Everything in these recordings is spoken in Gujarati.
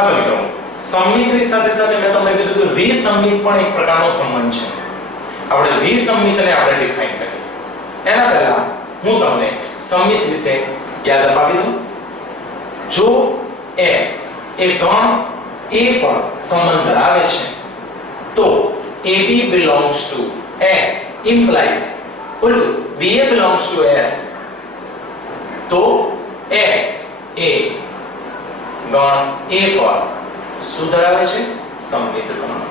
હા તો મિત્રો સંમિતની સાથે સાથે મેં તમને કીધું કે વિસંમિત પણ એક પ્રકારનો સંબંધ છે. આપણે વિસંમિતને આપણે ડિફાઇન કરીએ એના પહેલા હું તમને સંમિત વિશે યાદ અપાવી દઉં. જો S એ ગણ A પર સંબંધ ધરાવે છે તો AB belongs to S implies ઉલટું BA belongs to S તો S એ ગણ A પર શું ધરાવે છે? સંમિત સંબંધ.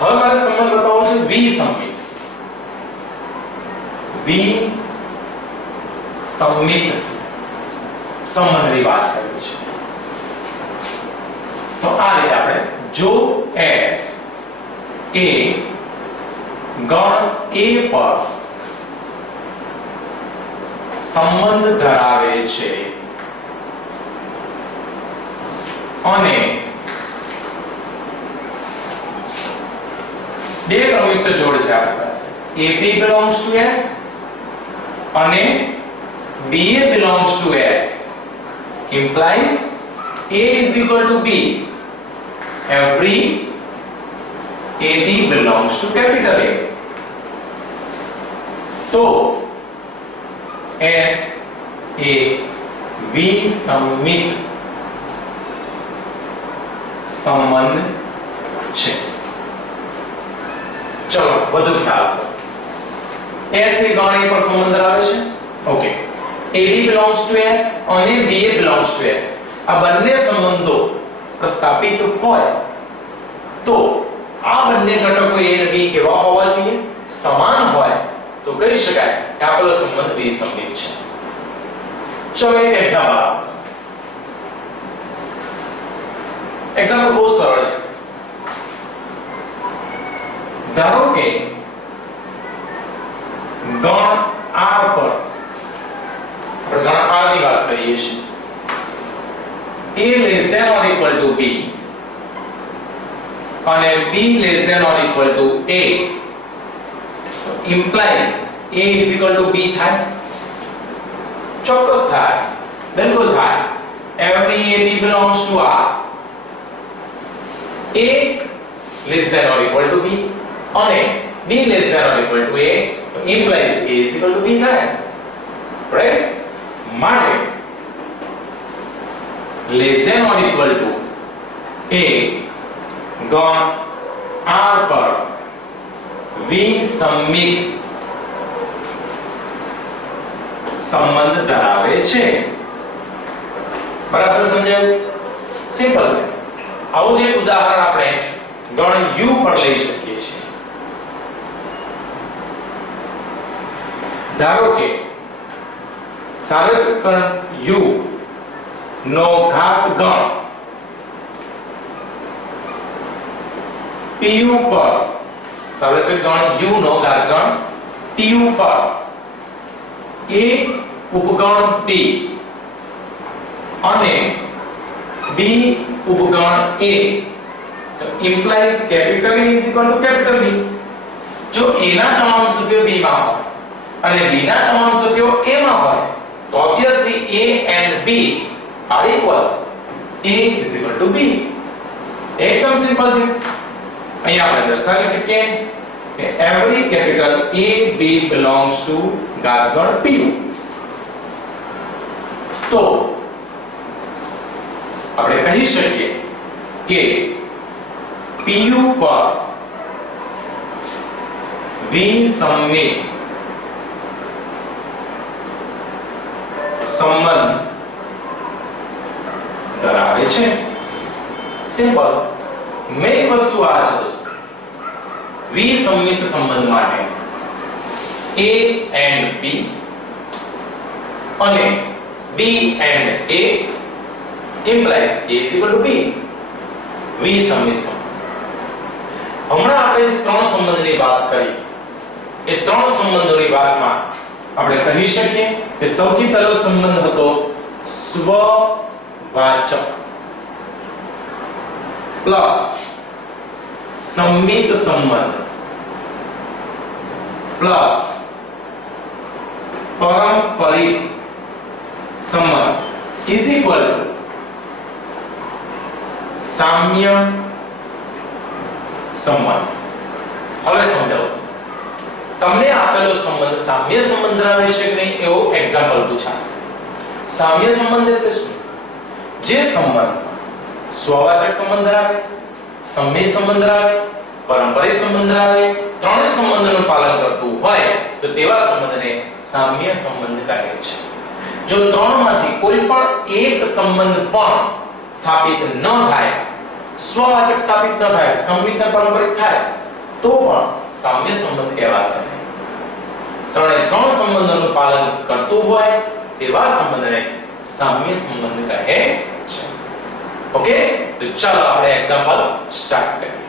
હવે મારે સંબંધ બતાવવો છે વિસંમિત. વિસંમિત સંબંધની વાત કરવી છે. તો આ રીતે આપણે જો S એ ગણ A પર સંબંધ ધરાવે છે અને બે સંયુક્ત જોડ છે આપણી પાસે AB belongs to S અને BA belongs to S implies A is equal to B. Every AB belongs to capital A. તો S એ વિસંમિત સંબંધ છે. ચલો વધુ ખ્યાલ આપો. S એ ગણ A પર સંબંધ ધરાવે છે. Okay. AB belongs to S અને BA belongs to S. આ બંને સંબંધો પ્રસ્થાપિત હોય તો આ બંને ઘટકો A અને B કેવા હોવા જોઈએ? સમાન હોય તો કહી શકાય કે આપેલો સંબંધ વિસંમિત છે. ચલો એક એક્ઝામ્પલ આપો. એક્ઝામ્પલ બહુ સરળ છે. ધારો કે ગણ R પર આપણે ગણ R ની વાત કરીએ છીએ. A less than or equal to B અને B less than or equal to A implies A is equal to B થાય? ચોક્કસ થાય, બિલકુલ થાય. Every AB belongs to R. A less than or equal to B અને B less than or equal to A implies A is equal to B થાય. Right? માટે less than or equal to A ગણ R પર વિસંમિત સંબંધ ધરાવે છે. બરાબર સમજાયું? સિમ્પલ છે. આવું જ એક ઉદાહરણ આપણે ગણ U પર લઈ શકીએ છીએ. ધારો કે સાર્વત્રિક U નો ઘાત ગણ PU પર સાર્વત્રિક ગણ U નો ઘાત ગણ PU પર A ઉપગણ B અને B ઉપગણ A તો implies capital A is equal to capital B. જો A ના તમામ સભ્યો B માં હોય અને B ના તમામ સભ્યો A માં હોય તો obviously A and B are equal. A is equal to B. એકદમ સિમ્પલ છે. અહીં આપણે દર્શાવી શકીએ કે every capital A B belongs to ઘાતગણ PU. તો આપણે કહી શકીએ કે PU પર વિસંમિત સંબંધ ધરાવે છે. સિમ્પલ. મેઇન વસ્તુ આ છે દોસ્તો. વિસંમિત સંબંધ માટે A and B અને B and A implies A is equal to B. વિસંમિત સંબંધ. હમણાં આપણે ત્રણ સંબંધની વાત કરી. એ ત્રણ સંબંધોની વાતમાં આપણે કહી શકીએ કે સૌથી પહેલો સંબંધ હતો સ્વવાચક પ્લસ સંમિત સંબંધ પ્લસ પારંપરિક સંબંધ ઇઝ ઇક્વલ ટુ સામ્ય સંબંધ. હવે સમજાવો, તમને આપેલો સંબંધ સામ્ય સંબંધ ધરાવે છે કે નહીં એવો એક્ઝામ્પલ પૂછાશે. સામ્ય સંબંધ એટલે શું? જે સંબંધ સ્વવાચક સંબંધ ધરાવે, સંમિત સંબંધ ધરાવે, પારંપરિક સંબંધ ધરાવે, ત્રણેય સંબંધોનું પાલન કરતું હોય તો તેવા સંબંધને સામ્ય સંબંધ કહે છે. જો ત્રણમાંથી કોઈ પણ એક સંબંધ પણ સ્થાપિત ન થાય, સ્વવાચક સ્થાપિત ન થાય, સંમિત અને પારંપરિક થાય તો પણ સામ્ય સંબંધ કહેવાશે. ત્રણ સંબંધોનું પાલન કરતું હોય તેવા સંબંધને સામ્ય સંબંધ કહે છે. ઓકે, તો ચાલો આપણે એક્ઝામ્પલ સ્ટાર્ટ કરીએ.